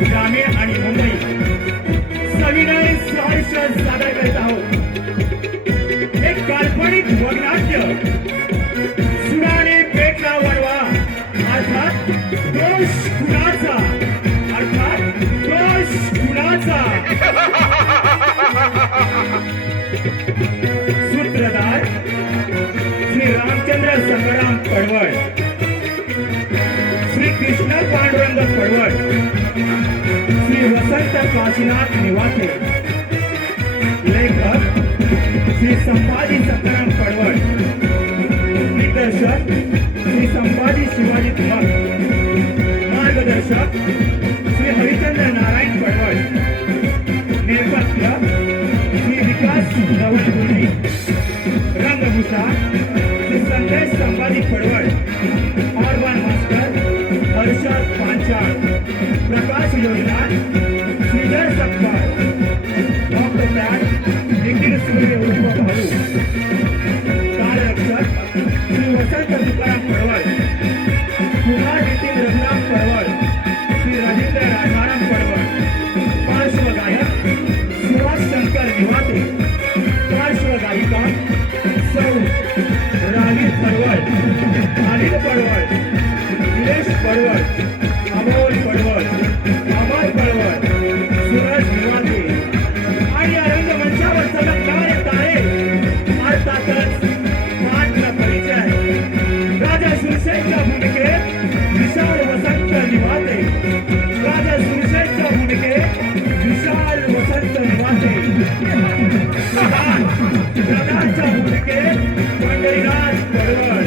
ग्रामीण आणि मुंबई सविनय सहर्ष सादर करत आहोत। एक काल्पनिक वगनाट्य सुराने पेटला वळवा अर्थात दोष कुणाचा, अर्थात दोष कुणाचा। सूत्रधार संग्राम पडवळ, श्री कृष्ण पांडुरंग पडवळ, श्री वसंत काशीनाथ निवासे, लेखक श्री संभाजी संग्राम पडवळ, दिग्दर्शक श्री संभाजी शिवाजी धुमाळ, मार्गदर्शक श्री हरिचंद्र नारायण पडवळ, नेपथ्य श्री विकास नवलगुरुजी, रंगभूषा श्री संदेश संभाजी पडवळ, ऑर्गन मास्टर हर्षद पांचाळ, प्रकाश योजना श्रीधर सकपाळ, डॉक्टर पॅड निखिल सूर्य उर्फ भाऊ, तालरक्षक श्री वसंत तुकाराम पडवळ, कुमार नितीन रघुराम पडवळ, श्री राजेंद्र राजाराम पडवळ, पार्श्वगायक सुभाष शंकर निवाते, पार्श्वगायिका सौ रावी पडवळ, अनिल पडवळ, निलेश पडवळ, अमोल पडवळ, अमर पडवळ, सूरज निवाते आणि या रंगमंचावर चमकणारे तारे. अर्थातच पाठला परिचय राजा सुरसेनच्या भूमिकेत विशाल वसंत निवाते, राजा सुरसेनच्या भूमिकेत विशाल वसंत निवाते, प्रधानच्या भूमिकेत पंढरीनाथ पडवळ,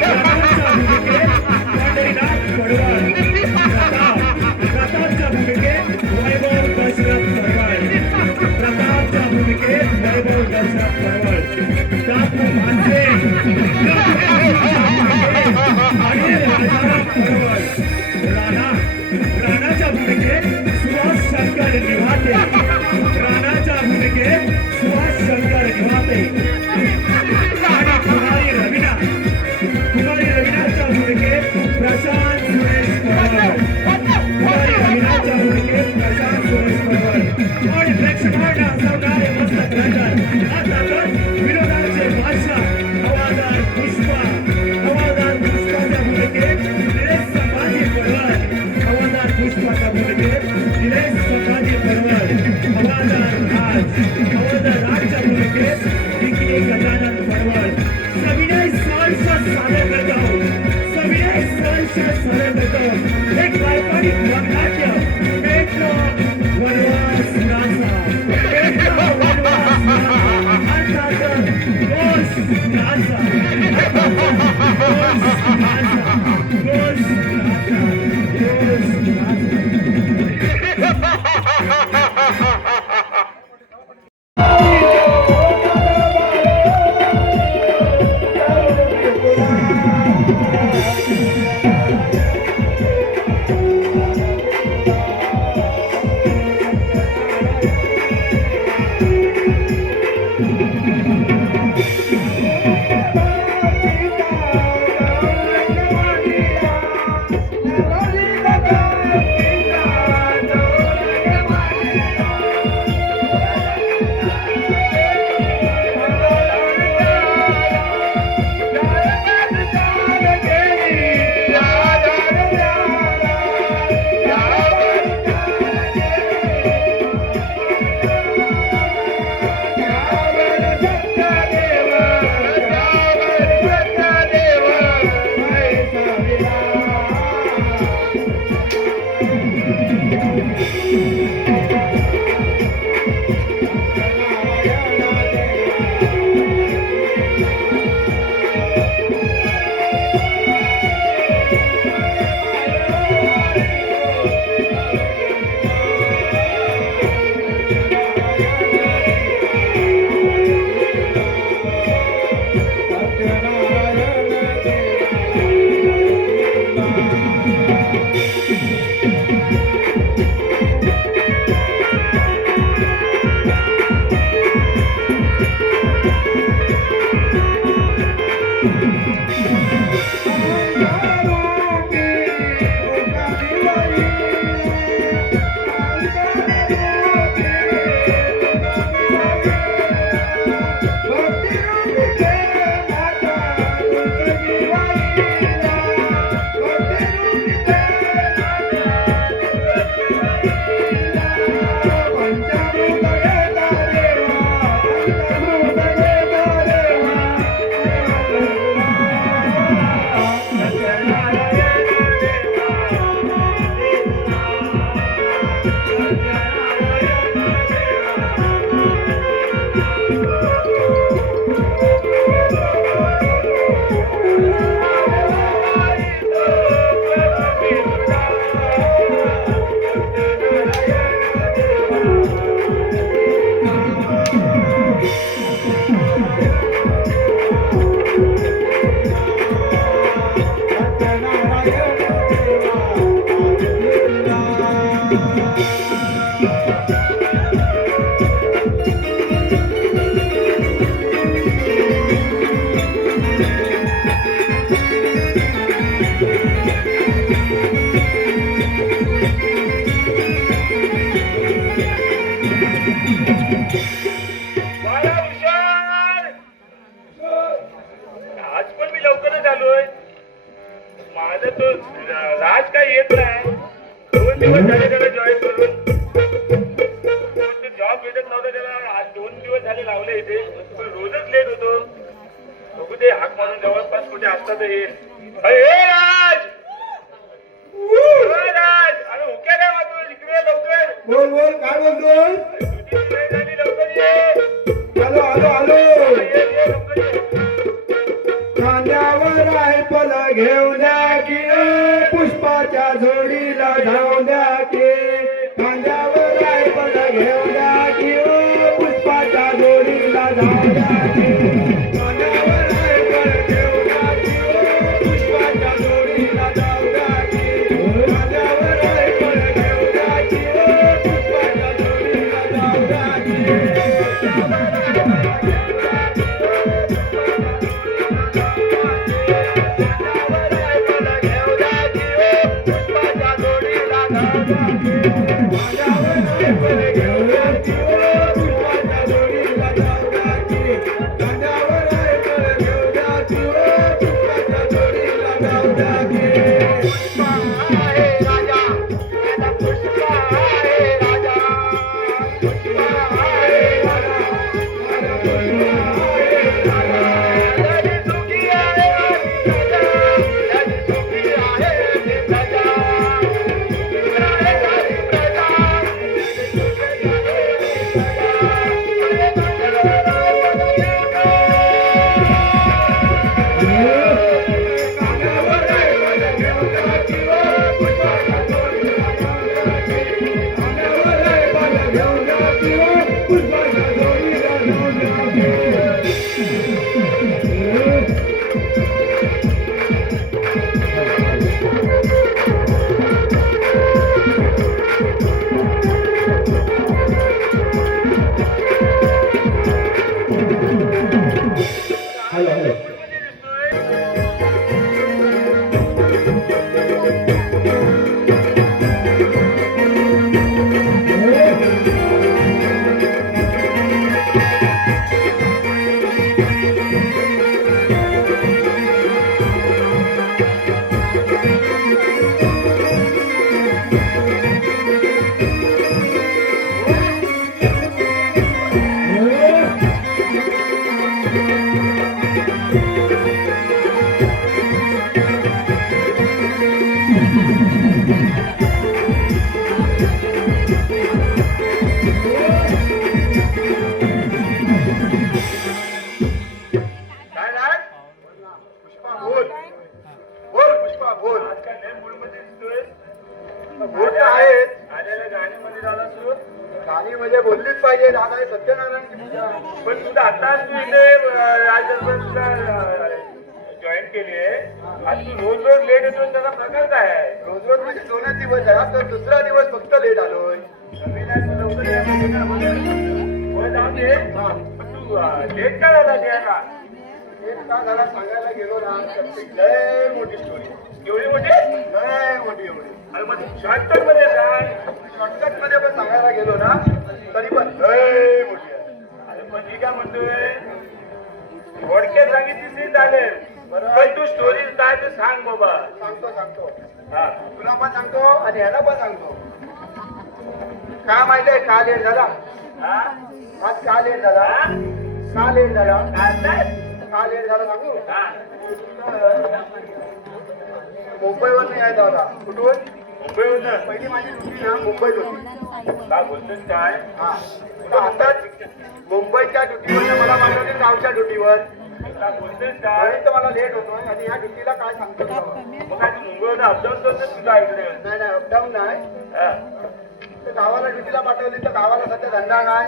प्रधानच्या भूमिकेत पंढरीनाथ पडवळ, प्रतापच्या भूमिकेत वैभव दशरथ पडवळ, प्रतापच्या भूमिकेत वैभव दशरथ पडवळ, टाकू माणसे आणि राजाराम पडवळ, राणाच्या भूमिकेत सुभाष शंकर निवाते, राणाच्या भूमिकेत सुभाष शंकर निवाते आणि कुमारी रवीनाच्या भूमिकेत प्रशांत सुरेश पडवळ, कुमारी रवीनाच्या भूमिकेत प्रशांत सुरेश पडवळ आणि प्रेक्षकांना हसवणारे मस्तक रंजन. अर्थातच विनोदाचे बादशाह हवालदार पुष्पाच्या भूमिकेत निलेश संभाजी पडवळ, हवालदार पुष्पाच्या भूमिकेत निलेश संभाजी पडवळ, हवालदार राजच्या भूमिकेत विकी गजानन पडवळ. सविनय सहर्ष सादर करत आहोत, सविनय सहर्ष सादर करत आहोत एक काल्पनिक वगनाट्य, पेट्रो वनवास नासा, पेट्रो वनवास नासा, अर्थात गोश नासा, गोश नासा, गोश नासा, गोश नासा. बाळा हुशार. आज पण मी लवकरच आलोय. माझं तो राज काय येत नाही. 2 दिवस झाले त्याला जॉईन करून. जॉब भेटत नव्हता त्याला. आज 2 दिवस झाले लावले इथे. पण रोजच लेट होतो. बघू ते हाक मारून जवळपास कुठे असतात येईल. अरे राज, राज, अरे हुक्या काय मागतो इकडे लवकर. बोल बोल काय बोलतोय? तुझी वेळ झाली, लवकर ये. आलो आलो आलो. ये लवकर ये. खांद्यावर रायफल घेऊन द्या की पुष्पाच्या जोडीला धावून द्या की. खांद्यावर रायफल घेऊन द्या की पुष्पाच्या जोडीला धावून द्या की. खांद्यावर रायफल घेऊन द्या की पुष्पाच्या जोडीला धावून द्या की. खांद्यावर रायफल घेऊन द्या की पुष्पाच्या जोडीला धावून द्या की. गाणी म्हणजे बोललीच पाहिजे. दादा हे सत्यनारायणची पूजा. पण तुझं आताच तू इथे राजदरबारला जॉईन केली आहे. आज तू रोज रोज लेट येतो, त्याचा प्रकार काय आहे? रोज रोज म्हणजे 2च दिवस झाला तर 2रा दिवस फक्त लेट आलोय. नवीन आहे तू, लवकर या पाहिजे ना. होय, जाऊ दे. पण तू लेट का झाला द्यायला? लेट का झाला सांगायला गेलो ना तर ती लय मोठी स्टोरी. एवढी मोठी? लय मोठी एवढी. अरे मग शॉर्टकट मध्ये काय? शॉर्टकट मध्ये पण सांगायला गेलो ना तरी पण लय मोठी आहे. अरे पण मी काय म्हणतोय, थोडक्यात सांगितली चालेल. पण तू स्टोरी काय ते सांग बाबा. सांगतो हा, तुला पण सांगतो आणि ह्याला पण सांगतो. का माहितीये का लेट झाला? हा, आज का लेट झाला? हा? का लेट झाला? काय म्हणताय? का लेट झाला सांगू? हा, मुंबईवर नाही आहे दादा. कुठून? मुंबईहून. पहिली माझी ड्युटी ना मुंबईत होती. काय बोलतोस काय? हा तर आताच मुंबईच्या ड्युटीवर मला पाठवले गावच्या ड्युटीवर. काय बोलतोस काय? म्हणून तर मला लेट होतोय. आणि ह्या ड्युटीला काय सांगतो बाबा? मग काय तू मुंबईहून अपडाऊन करतोस तुझ्या इकडे? नाही नाही अपडाऊन नाही. हा. तर गावाला ड्युटीला पाठवली तर गावाला सध्या धंदा काय?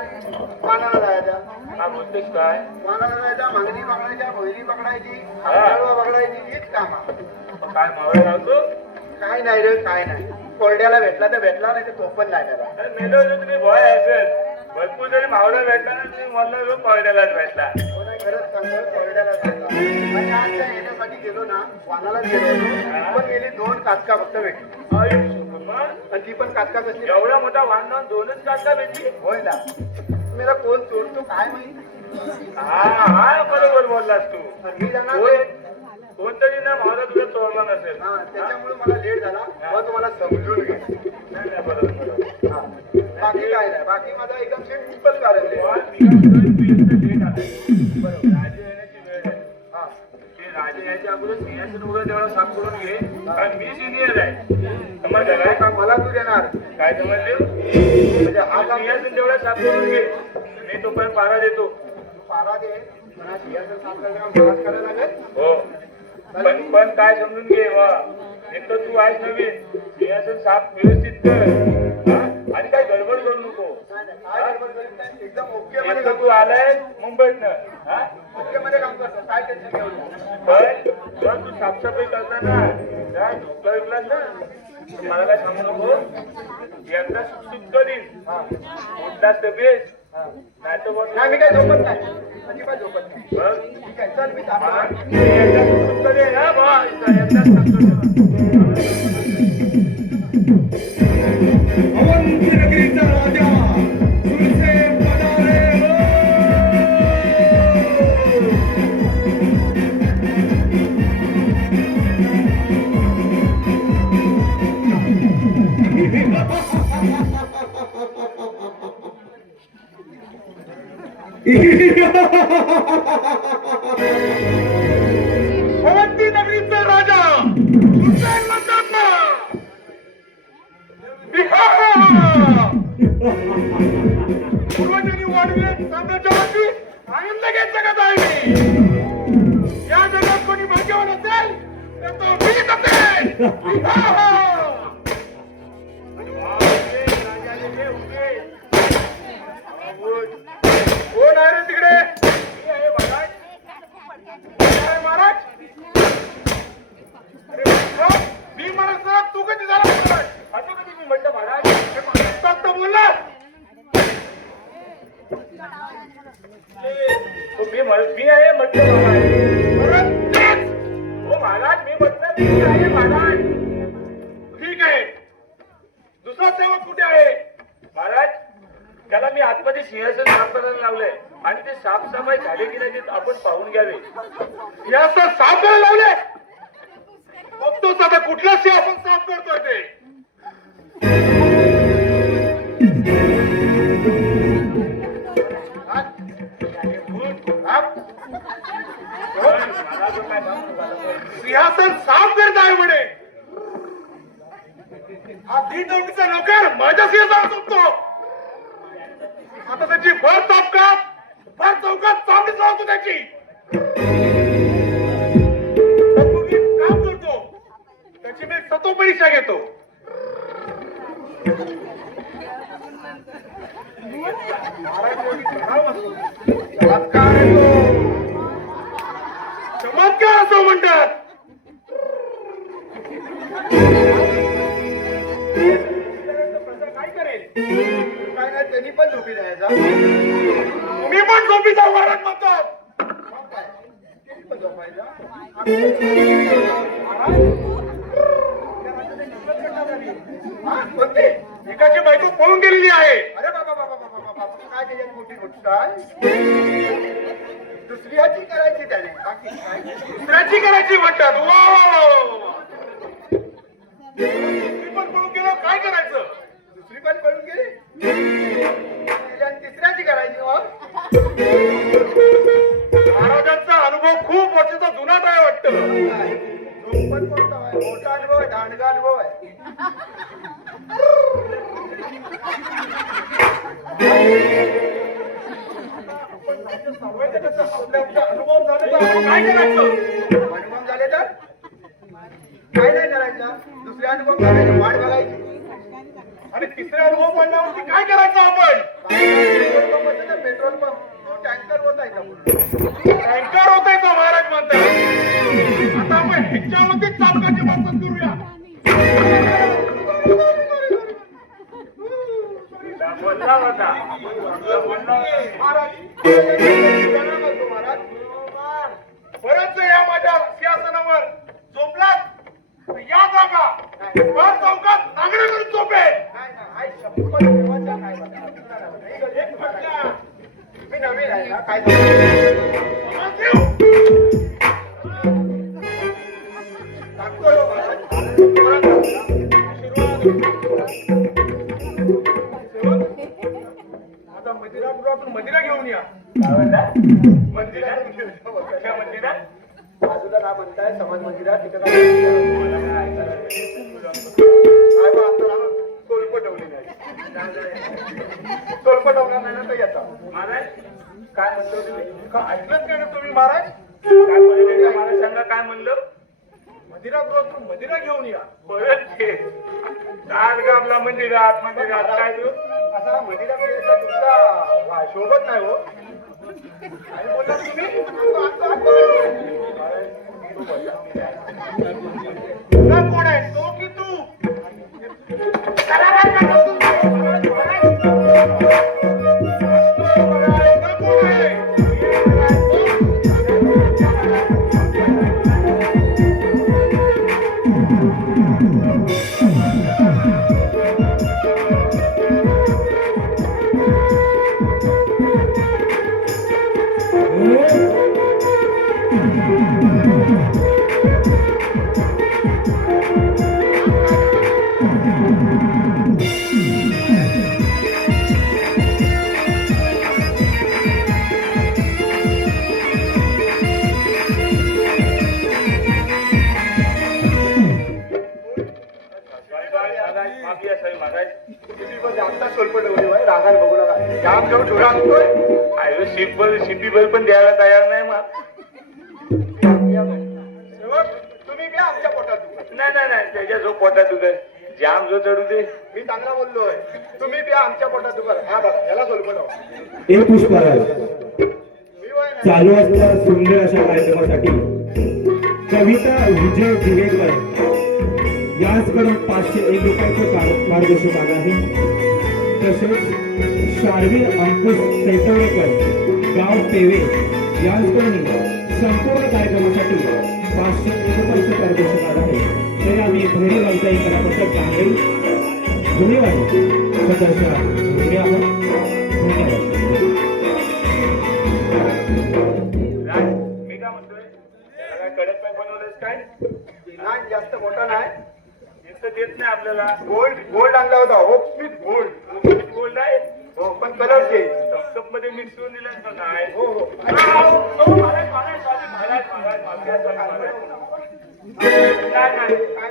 पानाला जायचा. काय बोलतोस काय? पानाला जायचा, मागणी पकडायच्या, मोहिनी पकडायची, हा. आंबेळवा पकडायची, हीच काम आहे. मग काय मावळ लावतो? काय नाही रे काय नाही. कोरड्याला भेटला तर भेटला, नाही तर तो पण नाही त्याला. अरे मेलो तुम्ही भय असेल. भरपूर जरी मावळा भेटला ना, तुम्ही मला रोज पळण्यालाच भेटला. खरंच सांगतोय कोरड्याला जायचा. आणि आजच्या येण्यासाठी गेलो ना वानालाच गेलो होतो. पण गेली 2 काचका फक्त भेटली. आई, मग आणि ती पण काचका कसली? एवढा मोठा वाहन 2च काचा भेटली? होय ना. मला कोण चोरतो काय माहिती. हा बरोबर बोललास तू. मी जाणार होय. नाही. कोणतरी ना माझा तुझा चोरला नसेल. हा, त्याच्यामुळे मला लेट झाला. मग तुम्हाला समजून घे. नाही, नाही, बरोबर. हा. बाकी काय नाही, बाकी माझा एकदम सिंपल कारण आहे. पण मी काय म्हणतोय, तू इतकं लेट आलाय. बरोबर. राजे येण्याची वेळ आहे. हा. ते राजे यायच्या अगोदर सिंहासन वगैरे तेवढा साफ करून घे. कारण मी सिनियर आहे. समजलं काय? का मला तू देणार काय समजले? म्हणजे हा काम सिंहासन तेवढा साफ करून घे. मी तोपर्यंत पारा देतो. पारा दे. मला सिंहासन साफ करायला मलाच करायला लागेल. हो. पण काय समजून घे वा. एक तर तू आहेस नवीन. सिंहासन साफ व्यवस्थित कर. हा? आणि काही गडबड करू नको. नाही, नाही, काय गडबड करीत नाही. एकदम ओके एक मध्ये तर तू आलाय मुंबईतनं. हा? ओके मध्ये काम करतो. काय टेन्शन घेऊ नको. पण तू साफसफाई करताना काय झोपला विकलास ना, मला काय सांगू नको. एकदा सुटसुट करीन. उठलास तर बेस. नाही तर नाही, मी काय झोपत नाही. अजिबात झोपत नाही. बघ. ठीक आहे, चल मी जातो. एकदा सुटसुट करेन हा बा. एकदाच सांगतो तुला. अवंती नगरीचा राजा सुरसेन पधारे हो. अवंती नगरीचा राजा सुरसेन म्हणतात ना. पूर्वजांनी वाढविले साम्राज्य वाटी आनंद घेत जगत आहे मी. या जगात कोणी भाग्यवान असेल तर तो मीच असेल. कोण आहे रे तिकडे? मी आहे महाराज. कोण आहे महाराज? अरे महाराज, मी महाराज तू कधी झाला महाराज? असं कधी मी म्हटलं महाराज? फक्त बोलला. मी आहे म्हटलं महाराज. परत तेच. हो महाराज, मी म्हटलं मी आहे महाराज. ठीक आहे. दुसरा सेवक कुठे आहे? महाराज, त्याला मी आतमध्ये सिंहासन साफ करायला लावलंय आणि ते साफसफाई झाली की नाही ते आपण पाहून घ्यावे. हे असं साफ करायला लावले. बघतोच आता कुठलं सिंहासन साफ करतोय ते. सिंहासन साफ करत आहे म्हणे. हा 3 नोकर माझ्या सिंहासन झोपतो. आता त्याची भर चौकात भर चौकात चावडीच लावतो त्याची. तर तुम्ही काम करतो त्याची मी सतो परीक्षा घेतो. चमत्कार आहे तो. चमत्कार असं म्हणतात. काय करेल? काय नाही, त्यांनी पण झोपी जायचा. तुम्ही पण झोपी जाऊ महाराज म्हणतात. मग काय? त्यांनी पण झोपायचा. हा, कोणती? एकाची बायको पळून गेलेली आहे. अरे बाबा बाबा बाबा बाबा, काय त्याच्यात मोठी गोष्ट आहे? दुसऱ्याची करायची त्याने, बाकी काय? दुसऱ्याची करायची म्हणतात. वा, दुसरी पण पळून गेला, काय करायचं? दुसरी पण पळून गेली आणि तिसऱ्याची करायची. महाराजांचा अनुभव खूप वर्षाचा जुनाच आहे वाटतं. पण कोणता आहे? मोठा अनुभव आहे, दांडगा अनुभव आहे. अनुभव झाले तर काय करायचं? अनुभव झाले तर काय नाही करायचं. दुसरे अनुभव करायचे, वाट बघायची. आणि तिसरे अनुभव पडल्यावरती काय करायचं आपण? पेट्रोल पंप तो टँकर होत आहे का? टँकर होत आहे का महाराज म्हणतात. आता आपण ह्याच्यामध्ये चालकाची पसंत करूया. बोलला होता. महाराज बरंच या माझ्या सिंहासनावर झोपलात. या जागा भर चौकात नांगरे करून झोपे. काय झालं? टाकतोय हो महाराज. आता मंदिरातून मंदिरा घेऊन या. मंदिरात बाजूला ना म्हणताय समाज मंदिरात तिथं सोलपटवली नाही. सोलपटवला नाही ना तर येता महाराज. काय म्हणतो तुम्ही? का ऐकलंच नाही ना तुम्ही महाराज? काय म्हणले महाराज? सांगा काय म्हणलं? मंदिरात मंदिरा घेऊन या. बरं गावला मंदिरात मंदिरात काय तू असा मंदिरात यायचा तुमचा शोभत नाही हो. काय बोलला तुम्ही? कोण आहे तो की तू? शिपीबल पण द्यायला तयार नाही मग. तुम्ही घ्या आमच्या पोटात. नाही नाही नाही त्याच्या जो पोटात दुखल जाम जो चढू दे. मी चांगला बोललोय. तुम्ही द्या आमच्या पोटात दुखल. हा बघा याला सोलपटाव. हे पुष्पराज चालू असलेल्या सुंदर अशा कार्यक्रमासाठी कविता विजय दिवेकर याचकडून 501 रुपयाचे पारितोषिक माग आहे. तसेच शार्वीर अंकुश सैतवडेकर गाव पेवे यांच्याकडून संपूर्ण कार्यक्रमासाठी 501 रुपयाचे पारितोषिक माग आहे. तरी आम्ही भैरी व्यवसायिक कलापथक गांधळी धन्यवाद सदस्य धन्यवाद. मी काय म्हणतोय कडक पाय बनवलंस काय? नाही जास्त मोठा नाही. देत नाही आपल्याला. गोल्ड आणला होता. होपस्मिथ गोल्ड. गोल्ड आहे हो पण कलरचे थम्सअप मध्ये मिक्स करून दिलं काय? हो हो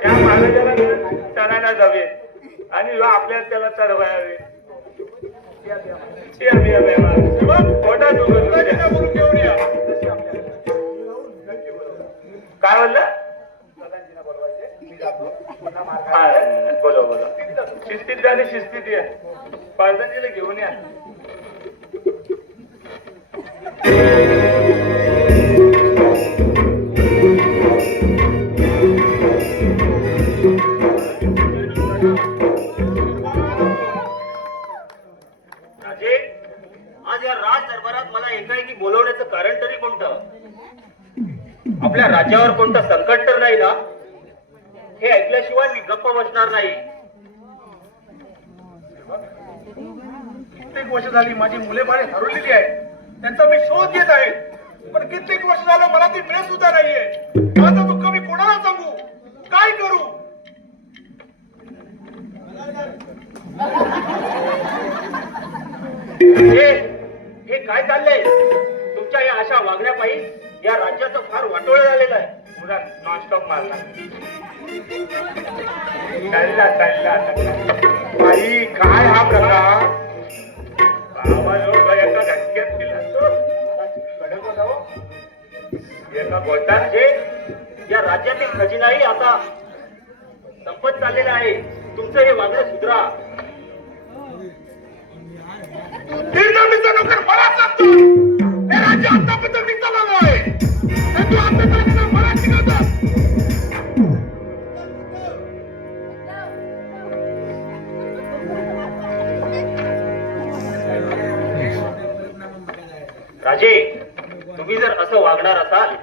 त्या महाराजाला चढायला जावे आणि आपल्याला त्याला चढवावे. खोटा घेऊन या. काय बोललं? बोला बोला. शिस्तीत द्या आणि शिस्तीत या. पाळतांजीला घेऊन या. राजे, आज या राज दरबारात मला एकाएकी बोलवण्याचं कारण तरी कोणतं? आपल्या राज्यावर कोणतं संकट तर नाही ना? हे ऐकल्याशिवाय मी गप्प बसणार नाही. कित्येक वर्ष झाली माझी मुले बाळे हरवलेली आहेत. त्यांचा मी शोध घेत आहे. पण कित्येक वर्ष झालं मला ती मिळत सुद्धा नाहीये. माझं दुःख मी कोणाला सांगू? काय करू? हे काय चाललंय? तुमच्या या अशा वागण्यापायी या राज्याचं फार वाटोळं झालेलं आहे. पुरा नॉनस्टॉप मारला. चालला बाई काय हा प्रकार? बाबा एका घटक्यात दिला एका गोटात. या राज्यातील खजिनाही आता संपत चाललेला आहे. तुमचं हे वागणं सुधरा. नोकर मला सांगतो हे राज्य आतापर्यंत मी चालवलं आहे. तू आता मला शिकवतो. राजे, तुम्ही जर असं वागणार असाल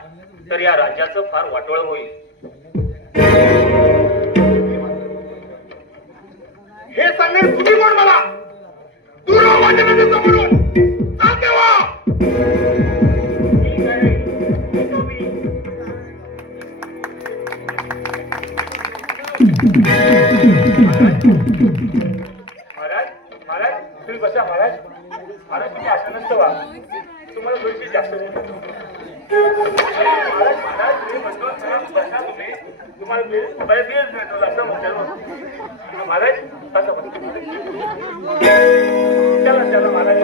तर या राज्याचं फार वाटोळ होईल. हे सांगणे तुम्ही कोण मला? दूर वाटेल समोरून चालते वा. महाराज महाराज तुम्ही बसा महाराज महाराज तुम्ही असं नसतं वा तुम्हाला थोडीशी जास्त बोलतो महाराज महाराज तुम्ही म्हणतो बसा तुम्ही तुम्हाला बरेच दिवस मिळतो असं म्हणतो महाराज बसा बसा चला चला महाराज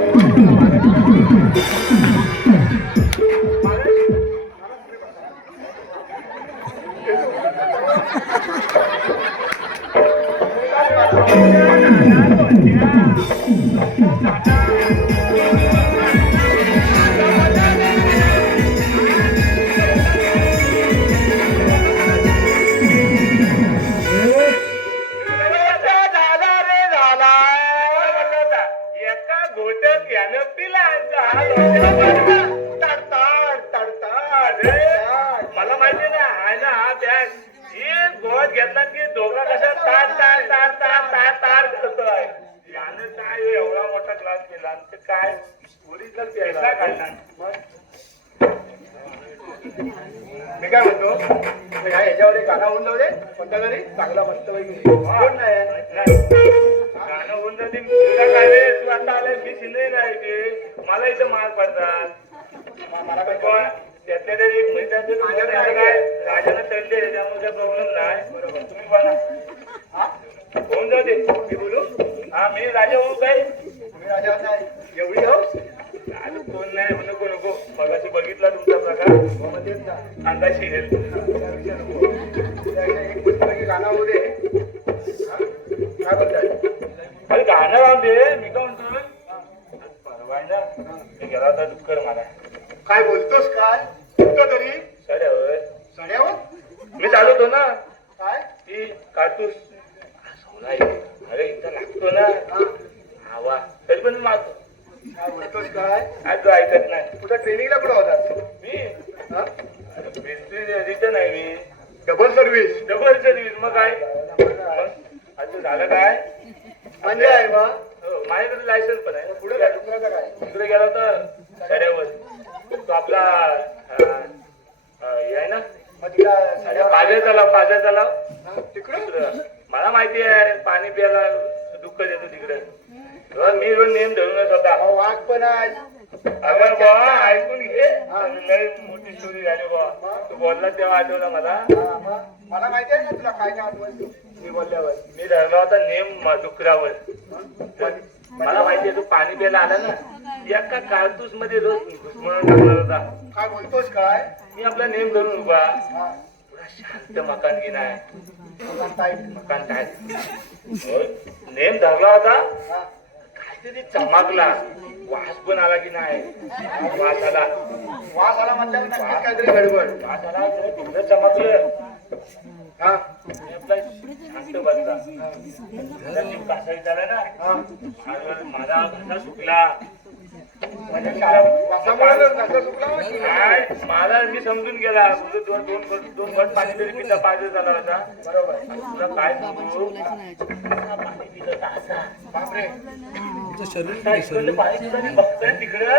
मला माहिती ना आहे ना हा बॅग ही गोवात घेतला की दोघा कशा तार तार तार तार तार तार करतोय यानं काय एवढा मोठा क्लास केला ते काय ओरिजिनल प्यायला काढणार मी काय म्हणतो ह्याच्यावर एक गाणं होऊन जाऊ दे कोणता तरी चांगला मस्त कोण नाही गाणं होऊन जाते तुला काय रे तू आता आलाय मी शिंदे नाही ते मला इथं मार पडतात मला काय कोण त्यातल्या तरी राजाला चढले त्यामुळे प्रॉब्लेम नाही बरोबर तुम्ही बोला हा होऊन जाऊ दे मी बोलू हा मी राजा होऊ काय तुम्ही राजा नाही एवढी हो आज कोण नाही नको नको मगाशी बघितला तुमचा प्रकार अंगाशी एक गाणं होऊ दे काय बोलताय अरे गाणं राहून दे मी काय म्हणतो परवा ना मी गेला होता डुक्कर मला काय बोलतोस काय कुठं तरी सड्यावर सड्यावर मी चालवतो ना काय ती काटूस अरे इथं लागतो ना हवा तरी पण मारतो काय बोलतोस काय आज तू ऐकत नाही कुठं ट्रेनिंगला कुठं होता मी रिटर्न आहे मी डबल सर्व्हिस मग काय मग आज झालं काय म्हणजे आहे मग माझ्याकडे लायसन्स पण आहे पुढे काय दुसरं गेला होता सड्यावर तो आपला आहे ना पाझर तलाव तिकडं मला माहिती आहे पाणी प्यायला दुःख देतो तिकडे मी रोज नेम धरूनच होता वाघ पण आहे अगर बाबा ऐकून घे लय मोठी स्टोरी झाली बाबा तू बोलला तेव्हा आठवला मला माहिती आहे ना तुला काय काय आठवलं मी बोलल्यावर मी धरला होता नेम डुकरावर मला माहिती आहे तू पाणी प्यायला आला ना एका कारतूस मध्ये रोज घुसमळून टाकणार होता काय बोलतोस काय मी आपला नेम धरून उभा पुरा शांत मकान की नाही मकान काय नेम धरला होता काहीतरी चमकला वास पण आला की नाही वास आला म्हटलं काहीतरी गडबड वास आला चमकलं हा आपला शांत बसला जीव कासाही झाला ना माझा घसा सुकला मला मी समजून गेला दोन घट पाणी तरी पिता पाहिजे झाला होता बरोबर तुला काय सांगू पाणी पित बापरे पाणी पिता बघतोय तिकडं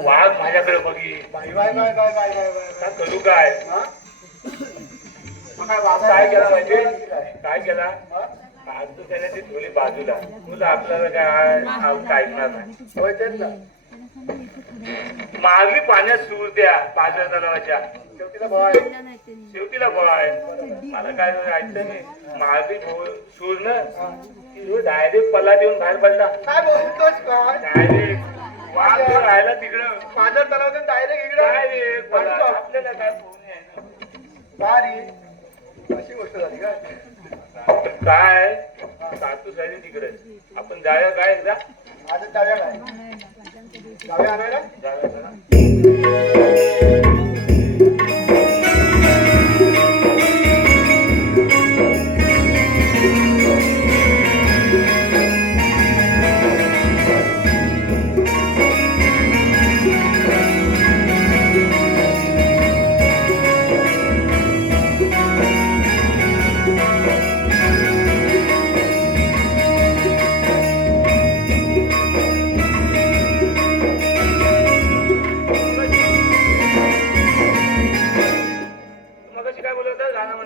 वाघ माझ्याकडे बघी काय करू काय काय केला माहिती काय केला आज त्याने ती ठेवली बाजूला तुला आपल्याला काय ऐकणार नाही मागली पाण्यात सूर द्या पाझर तलावाच्या शेवटीला भवाय मला काय ऐकतं नाही मागली सूर ना डायरेक्ट पल्ला देऊन बाहेर पडला काय बोलतोस डायरेक्ट वाघ राहिला तिकडं पाझर तलावातून डायरेक्ट इकडे आपल्याला काय फोन अशी गोष्ट झाली काय काटूस आहे तिकडे आपण जाऊया काय एकदा आजच जाऊया काय जाऊया आणायला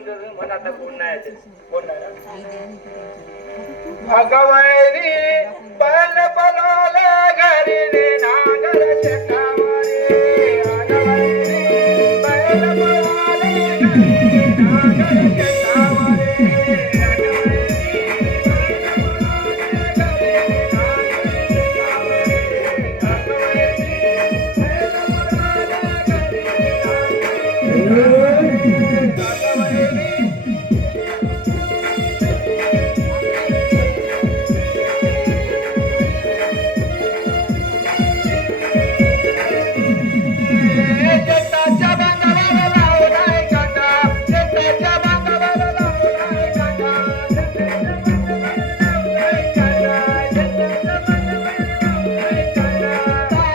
म्हणतो मला आता कोण नाही येते कोण नाही भगवैरी पल पलाला घरी रे नागर शेतावरे भगवैरी पल पलाला घरी रे नागर शेतावरे शेताच्या बांधाला लावलाय काटा शेताच्या बांधाला लावलाय काटा शेताच्या बांधाला लावलाय काटा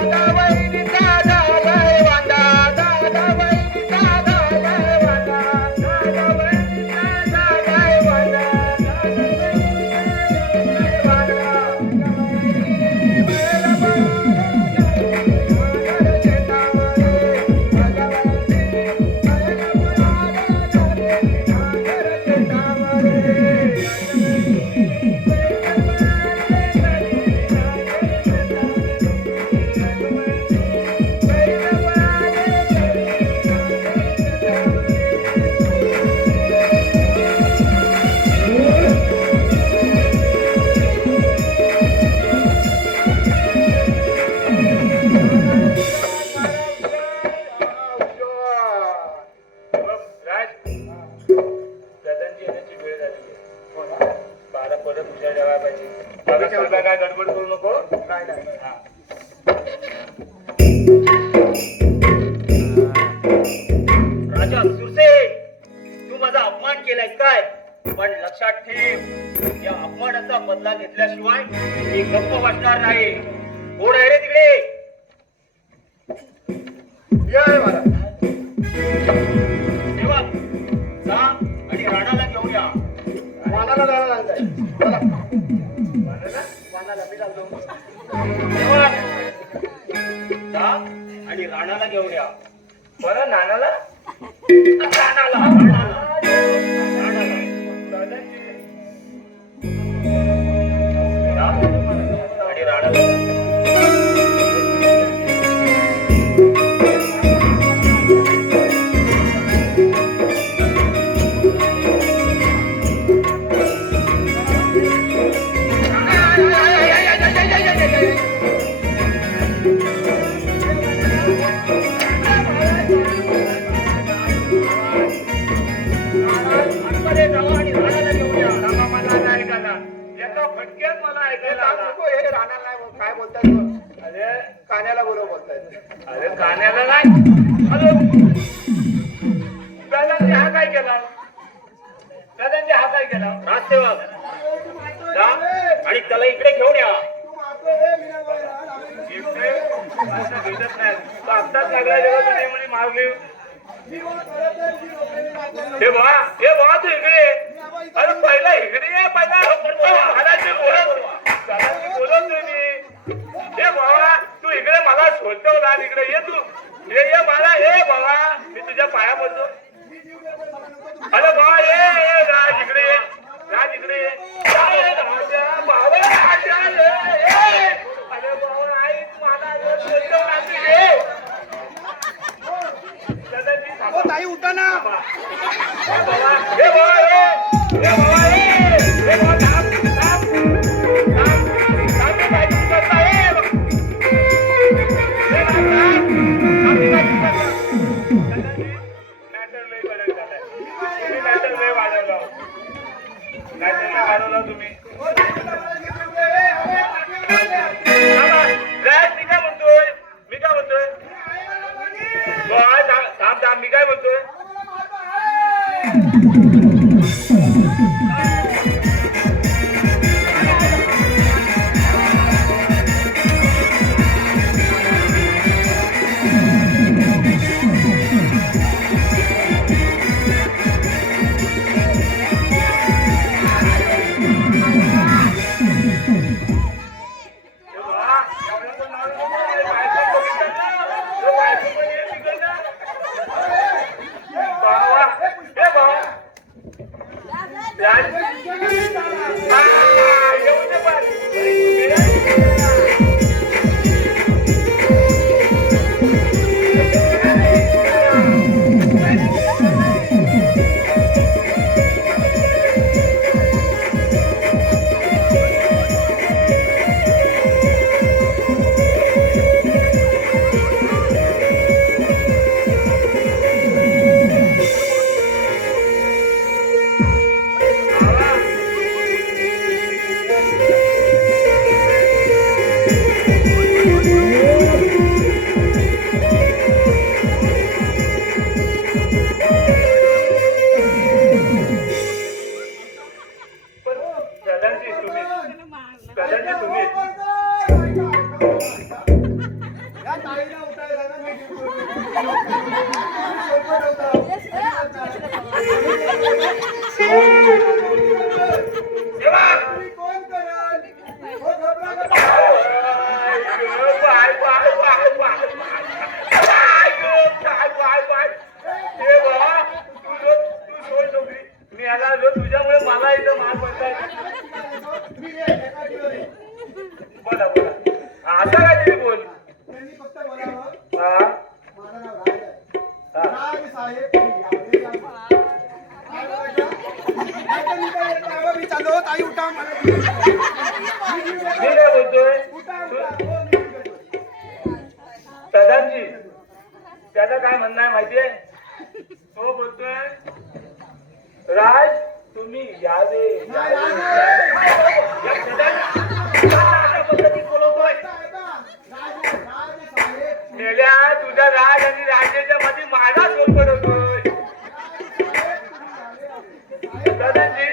दादा वैरीचा झालाय वांदा दादा वैरीचा झालाय वांदा दादा वैरीचा झालाय वांदा दादा वैरीचा काय गडबड करू नको काय नाही राजा सुरसे तू माझा अपमान केलाय काय पण लक्षात ठेव या अपमानाचा बदला घेतल्याशिवाय मी गप्प वाटणार नाही कोण आहे रे तिकडे जय महाराज तेव्हा जा आणि राणाला घेऊन या वानाला जायला लागताय चला वाणाला मी चाललो तेव्हा जा आणि राणाला घेऊन या बरं नानाला राणाला आणि राणाला आतमध्ये जावा आणि राणाला घेऊन या रामा मला नाही ऐकायला एका फटक्यात मला ऐकायला आला हे राहणार नाही काय बोलताय अरे कान्याला बोलव बोलताय अरे कान्याला नाही हॅलो दादांनी हा काय केला दादांनी हा काय केला राजसेवक जा आणि त्याला इकडे घेऊन या इकडे असं भेटत नाही तो आत्ताच लागला जेव्हा तुम्ही म्हणे मारली हे बा तू इकडे अरे पहिला इकडे ये पहिला दादाची बोलत तुम्ही हे बाबा तू इकडे मला सोडतो ना इकडे ये तू ये मला ये बाबा मी तुझ्या पाया पडतो अरे बाबा ये राज इकडे राज इकडे अरे बाबा आई मला सोडतो ना तू ये ताई उठा ना हे बाबा हे बाबा थांब काय करता ये तुम्ही मी काय म्हणतोय थांब मी काय म्हणतोय येऊ दे पण. दादाजी तुम्ही या ताईला उठायला ना मी कोण करल हो घबरा मी आला तुझ्यामुळे मला इथं मार पडताय. बोला बोला असं काहीतरी बोल. त्यांनी फक्त बोलावं हा माझं नाव राज आहे. राज साहेब यावे यावे. आता मी काय येत नाही, मी चाललो ताई उठा मला मी काय बोलतोय उठा उठा हो मी निघतोय. दादाजी त्याचं काय म्हणणं आहे माहितीये. तो बोलतोय राज तुम्ही यावे नाही, राज नाही. अशा पद्धतीत बोलवतोय. राज साहेब मेल्या तुझा राज आणि राजेच्या मध्ये माझा सोबत होतोय. दादाजी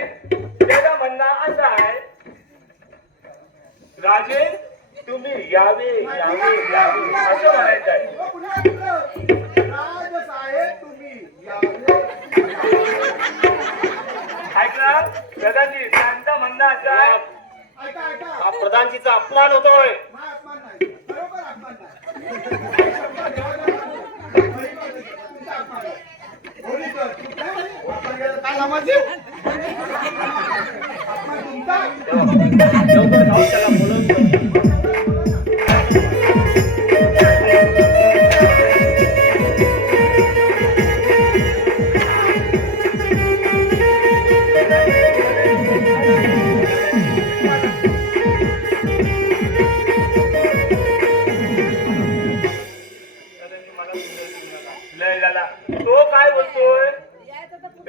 त्याचं म्हणणं असं आहे राजे तुम्ही यावे यावे यावे असं म्हणायचं आहे. हो, पुन्हा ऐकलं. राज साहेब तुम्ही यावे. ऐकला दादाजी त्यांचं म्हणणं असं आहे ऐका ऐका हा प्रधानजीचा अपमान होतोय. हा अपमान नाही बरोबर अपमान नाही. तुमचा अपमान आहे. होळी कर. तू काय म्हणे? अपमान केलं काय समज देऊ? अपमान तुमचा. लवकर जाऊन त्याला बोलवतो. लय झाला. तो काय बोलतोय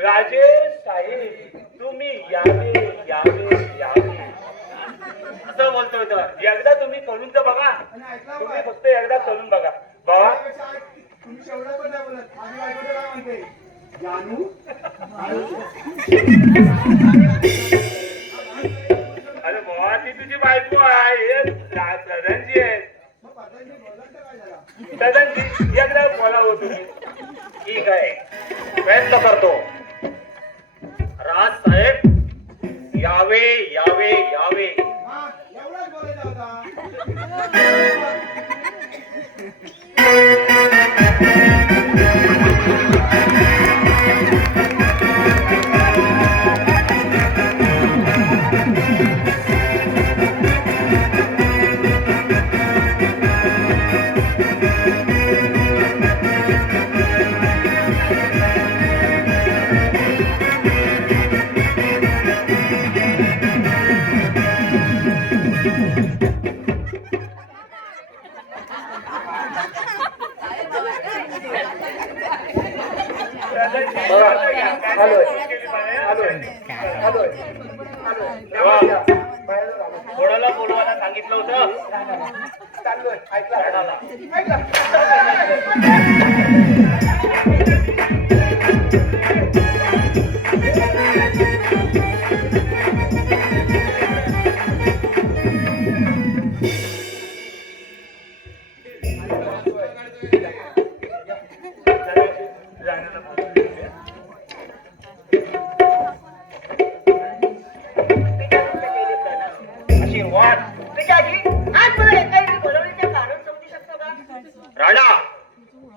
राजे साहेब तुम्ही यावे यावे यावे असं बोलतोय. तर एकदा तुम्ही करून तर बघा. आणि ऐकला तुम्ही बाय. फक्त एकदा करून बघा बाबा. त्यापेक्षा तुम्ही तेवढं पण नाही बोलत. माझी बायको तर काय म्हणते जानू अरे बाबा ती तुझी बायको आहे हे प्रधानजी आहे. मग पतंगी बोलत तर काय झाला? दादाजी एकदा बोलावं तुम्ही. ठीक आहे प्रयत्न करतो. राज साहेब यावे यावे यावे. हा एवढाच बोलायचा होता. कोणाला बोलवायला सांगितलं होतं. चाललोय ऐकला कोणाला? आशीर्वाद. आज मला एकाएकी बोलवण्याचे कारण समजू शकतो का? राणा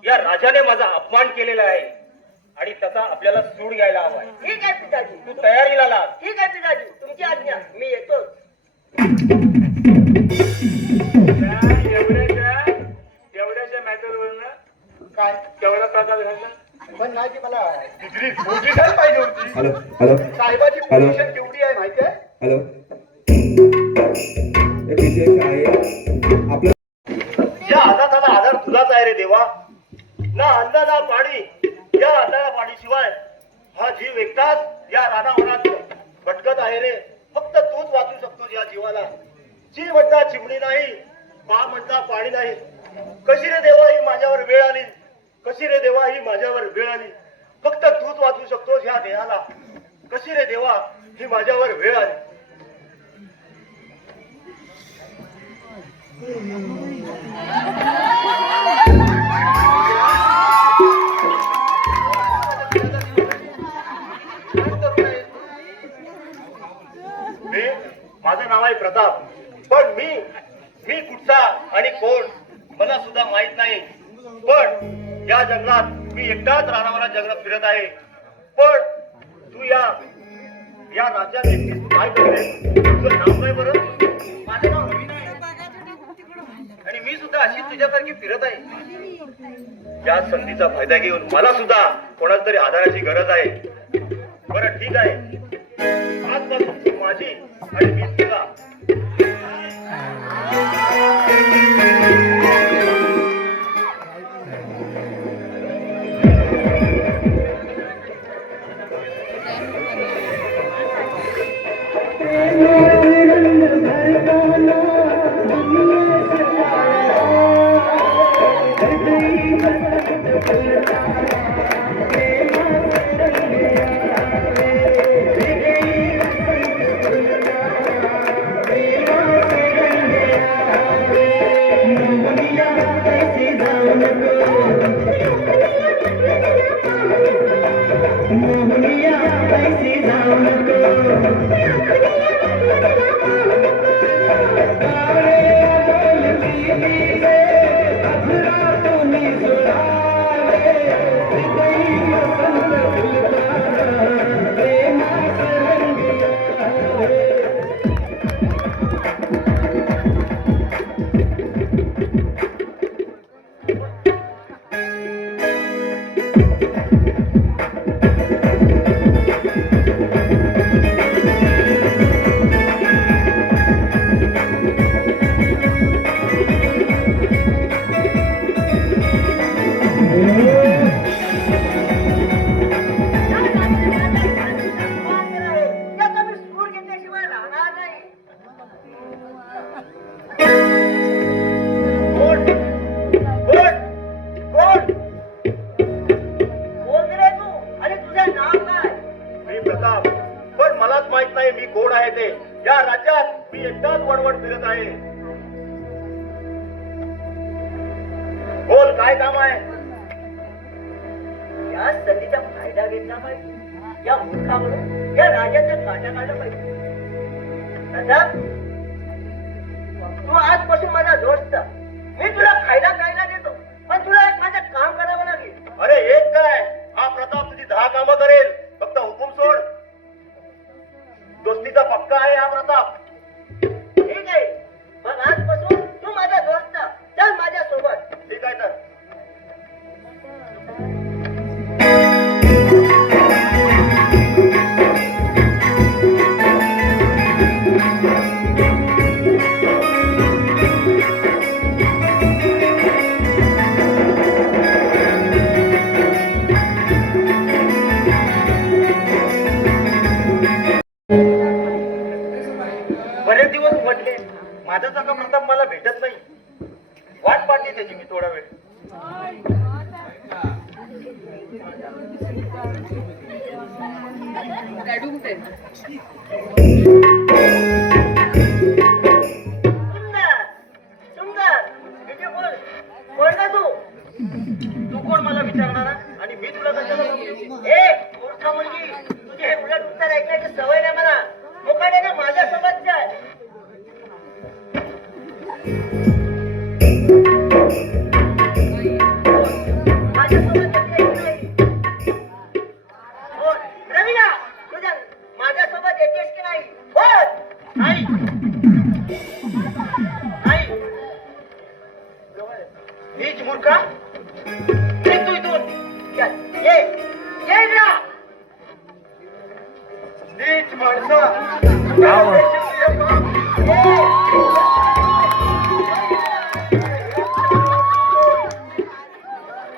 या राजाने माझा अपमान केलेला आहे आणि तसा याचा आपल्याला सूड घ्यायला हवाय. ठीक आहे पिताजी. तू तयारीला लाग. ठीक आहे पिताजी. तुमची आज्ञा. मी येतो. एवढ्याच्या मॅटरवरनं काय केवढा प्रकार घडला पण नाही की मला डिग्री पाहिजे होती. हॅलो हॅलो साहेबाची हॅलो. पोझिशन केवढी आहे माहिती आहे. हॅलो एक विशेष आहे आपलं या अनाथाला आधार तुझाच आहे रे देवा. ना अन्न ना पाणी. या अन्नाला पाणीशिवाय हा जीव एकटाच या रानावनात भटकत आहे रे. फक्त तूच वाचू शकतो या जीवाला. जी म्हणता चिमणी नाही, पा म्हणता पाणी नाही. कशी रे देवा ही माझ्यावर वेळ आली. कशी रे देवा ही माझ्यावर वेळ आली. फक्त तूच वाचू शकतोस ह्या देहाला. कशी रे देवा ही माझ्यावर वेळ आली. माझं नाव आहे प्रताप. पण मी कुठचा आणि कोण मला सुद्धा माहित नाही. पण या जंगलात मी एकटाच रानावरा जंगलात फिरत आहे. पण तू या राज्यात एकटीस तू काय करते. तुझं नाव काय बरं. माझं नाव रवी आहे आणि मी सुद्धा अशी तुझ्यासारखी फिरत आहे. या संधीचा फायदा घेऊन मला सुद्धा कोणाला तरी आधाराची गरज आहे. बरं ठीक आहे. आजपासून तू माझी आणि मी तुझा. याचा मी सूड घेतल्याशिवाय राहणार नाही. कोण कोण कोण. कोण रे तू आणि तुझं नाव काय. मी प्रताप. पण मलाच माहित नाही मी कोण आहे ते. या राज्यात मी एकटाच वणवण फिरत आहे. बोल काय काम आहे. या संधीचा फायदा घेतला पाहिजे. या मूर्खावरून या राजाचं काटा काढलं पाहिजे. दादा तू आजपासून माझा दोस्त. मी तुला खायला देतो. पण तुला एक माझं काम करावं लागेल. अरे एक काय हा प्रताप तुझी 10 कामं करेल. फक्त हुकूम सोड. दोस्तीचा पक्का आहे हा प्रताप. ठीक आहे. मग आजपासून तू माझा दोस्त. चल माझ्या सोबत. ठीक आहे तर. बरेच दिवस म्हटले माझा सगळा प्रताप मला भेटत नाही. वाट पाहते त्याची मी थोडा वेळ. सुंदर ब्युटिफुल. कोण ना तू कोण मला विचारणार आणि मी तुला कशाला बोलू? ए मूर्ख मुलगी. तुझे हे उलट उत्तर ऐकण्याची सवय नाही मला. मुखाने माझ्यासोबत जाय. माझ्यासोबत येते नाही. नीच माणसं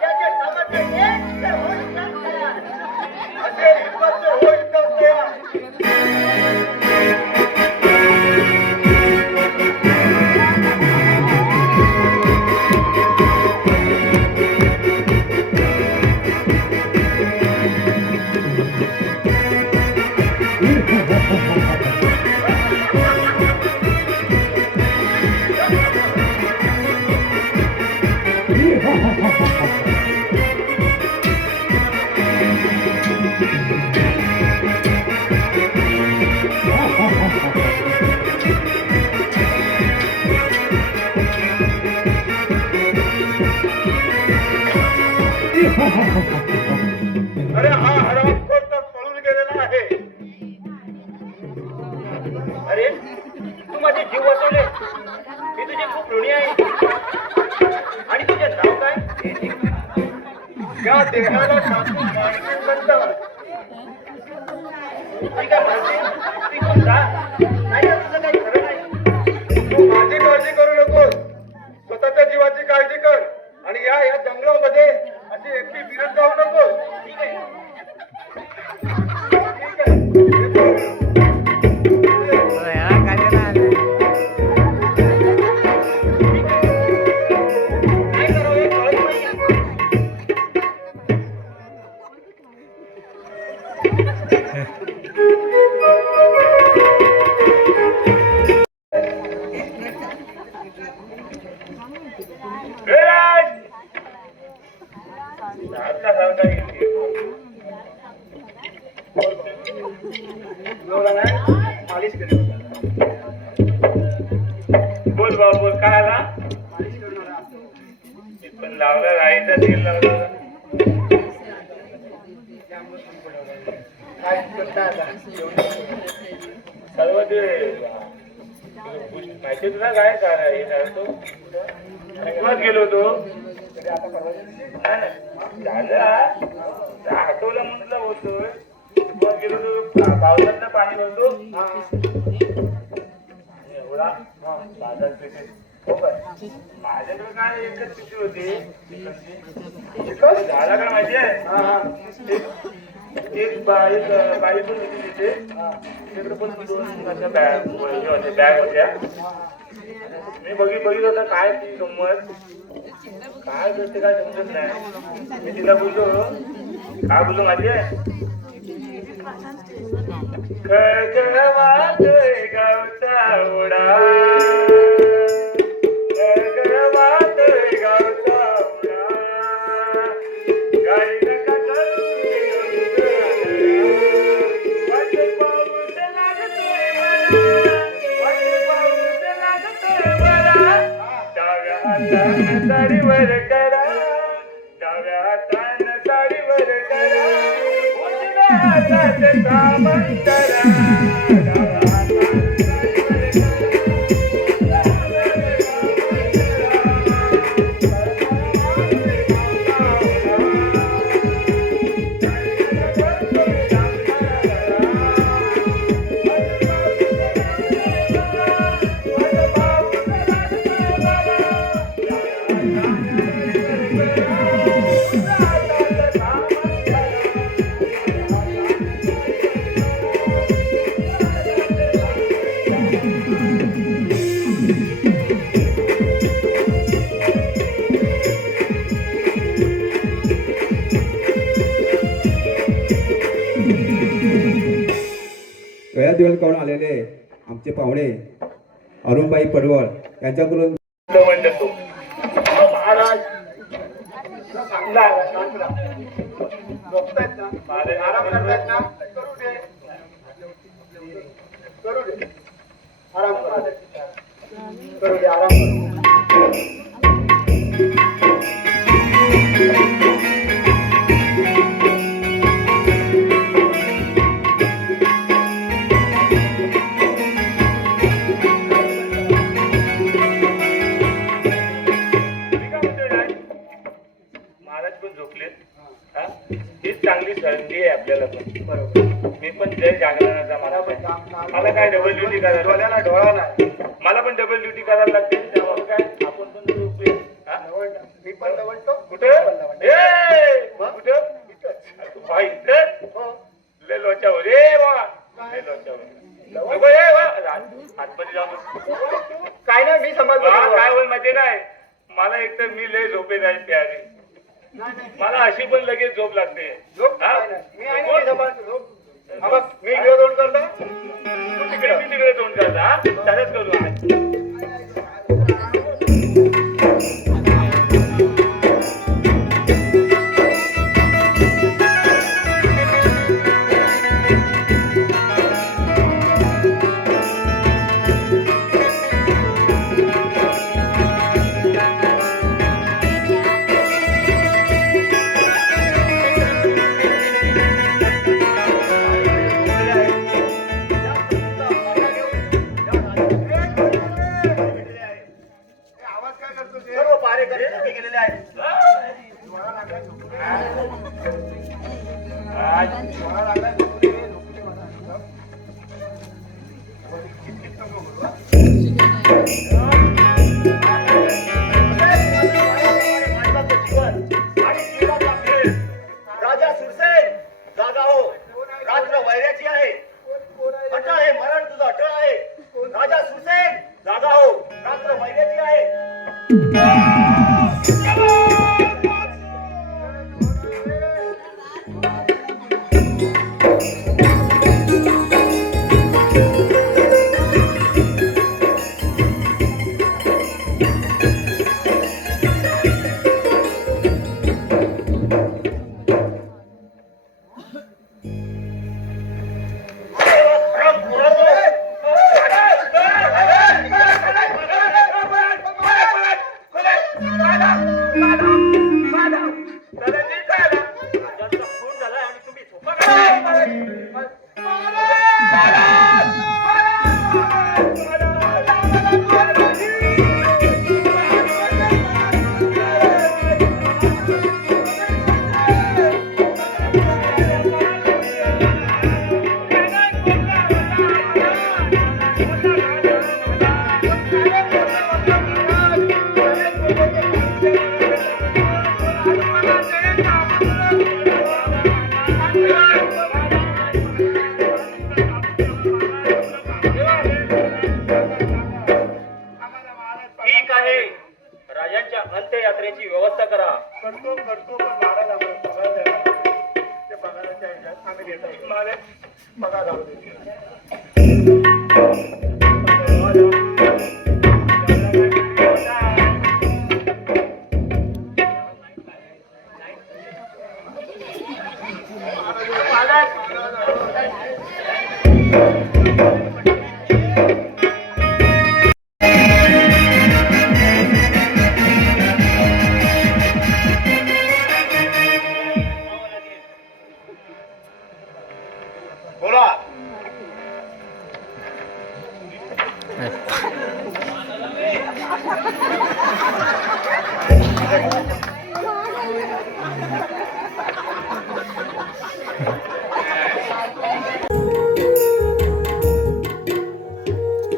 त्याचे समज नाही तर म्हणून करा. असे हिंमत होईल कसं अरे हा हरामखोर तर पळून गेलेला आहे. अरे तू माझे जीव वाचवले, मी तुझे खूप ऋणी आहे. आणि तुझे नाव काय? या देहाला टाकून माणूस म्हणतात. ठीक आहे मानसी, ती कोण जा. नाही तुझं काही खरं नाही. तू माझी काळजी करू नकोस, स्वतःच्या जीवाची काळजी कर. आणि या जंगलामध्ये अशी एकटी फिरत जाऊ नकोस. ठीक आहे. ठीक आहे येतो. काय करावं हे कळत नाही. सारखा सारखा येते. एवढा नाही, मालिश केली. बोल बाबा बोल, काय आला? ते पण लावलं राईचं तेल लावलं. काय करता आता? सर्व ते माहिती तुला काय हे करतो गेलो होतो झालं आठवलं म्हटलं होतोय. गेलो होतो पावसातलं पाणी भरतो एवढा बाजार पेठे. हो काय माझ्याकडे काय एकच पिशवी होती. झाला काय माहितीये एक बाई पण होती तिथे. तिकडे पण दोन अशा बॅग होत्या. मी बघित होता काय ती गंमत काय करते काय समजत नाही. मी तिला बोललो काय बोललो माहितीये खळखळवातोय गावचा ओढा खळखळवातोय गावचा ओढा गाई नका वाटे पाऊस लागतोय मला डाव्या हाताने साडीवर करा डाव्या हाताने साडीवर करा उजव्या हाताने सामान करा डाव्या हाताने गया दिवसकडून आलेले आमचे पाहुणे अरुणबाई पडवळ यांच्याकडून म्हणतो महाराज चांगला आहे, शांत राहा. झोपतायत ना? आराम करतायत ना? करू दे आराम करू दे आराम करू. महाराज पण झोपलेत. हीच चांगली संधी आहे आपल्याला पण. बरोबर मी पण जय जागरणाचा मला काय डबल ड्युटी करायला डोळ्याला डोळा नाही मला पण डबल ड्युटी करायला लागते त्यामुळे काय आपण पण झोपूया. हा? मी पण लवणतो. कुठे कुठं भाई लय लोच्यावर रे बाबा लय लोच्यावर नको रे बा. आतमध्ये जाऊन काय नाही मी समजतो. काय होईल माहिती नाही मला एकतर मी लय झोपे नाही प्यारी मला अशी पण लगेच झोप लागते. हा? मी आहे ना, मी समजतो. हा बघ, मी इकडे दोन करतो. तू तिकडे मी तिकडे तोंड करता हा? त्यालाच करू आज. आवाज काय करतो ते? सर्व पारेकरी उभे गेलेले आहेत. राजा सुरसेन जागा हो रात्र वैऱ्याची आहे अटळ आहे मरण तुझं अटळ आहे राजा सुरसेन जागा हो रात्र वैऱ्याची आहे राजाचा खून झालाय आणि तुम्ही झोपा ठीक आहे राजांच्या अंत्ययात्रेची व्यवस्था करा. करतो पण महाराज आपण पगार द्यायला ते पगाराच्या ह्याच्यात आम्ही देत आहे मला पगार राहू दे. बोला.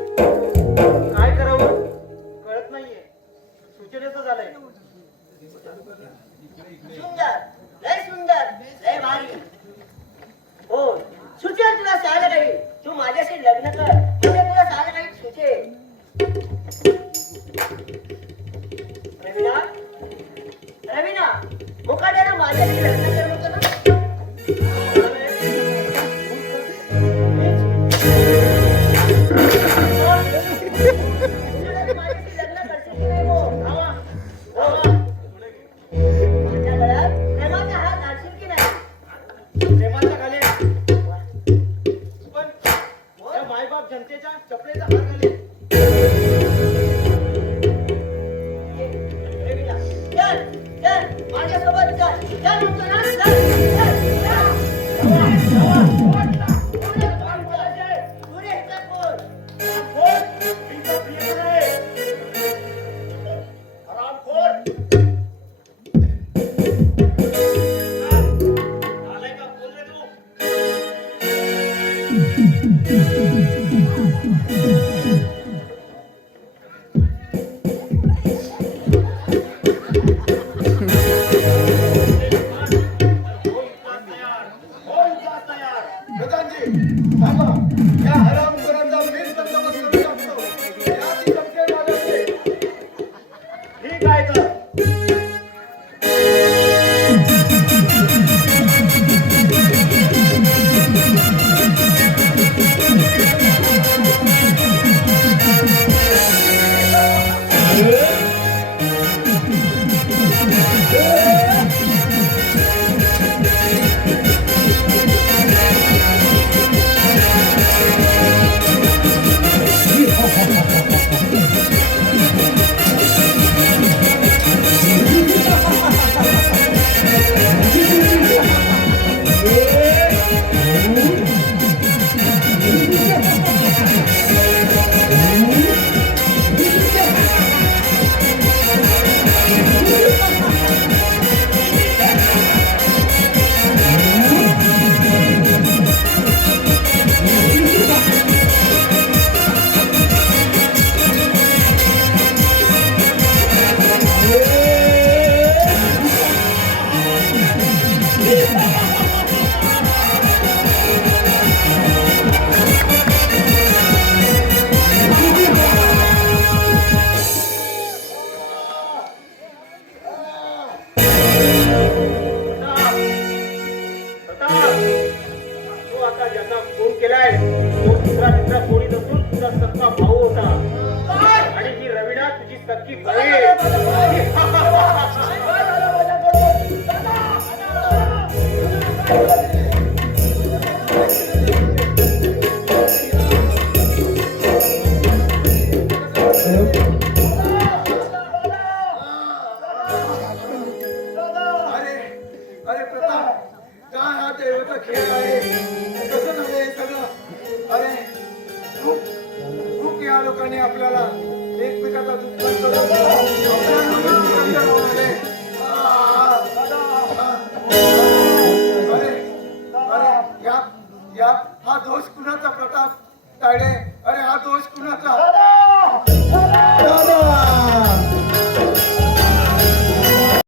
काय करावं कळत नाहीये सूचनेचं झालंय सुंदर लय भारी हो सुचेल तुला सांगायला काही तू माझ्याशी लग्न कर म्हणजे तुला सांगायला काही सुचेल रवीना रवीना मुकाट्यानं माझ्याशी लग्न कर म्हणतो ना माझ्याशी लग्न करशील की नाही हो माझ्या गळ्यात प्रेमाचा हात घालशील की नाही प्रेमाच्या खाली पण त्या मायबाप जनतेच्या चपलेचा हात घाले. रवीना चल चल माझ्यासोबत चल चल म्हणतो ना चल प्रधानजी थांबा. या हरामखोरांचा मीच बंदोबस्त करू शकतो. याची धमकी माझ्याकडे. ठीक आहे तर तू आता ज्यांना फोन केलाय तो तिसरा कोणी नसून तुझा सक्का भाऊ होता आणि ही रवीना तुझी सक्की बहीण. अरे अरे प्रताप, काय हा देवाचा खेळ आहे. कसं नव्हे हे सगळं. अरे खूप या लोकांनी आपल्याला एकमेकाचा दुश्मन करून आपल्याला नवीन बनवले. अरे अरे या हा दोष कुणाचा प्रताप तायडे? अरे हा दोष कुणाचा?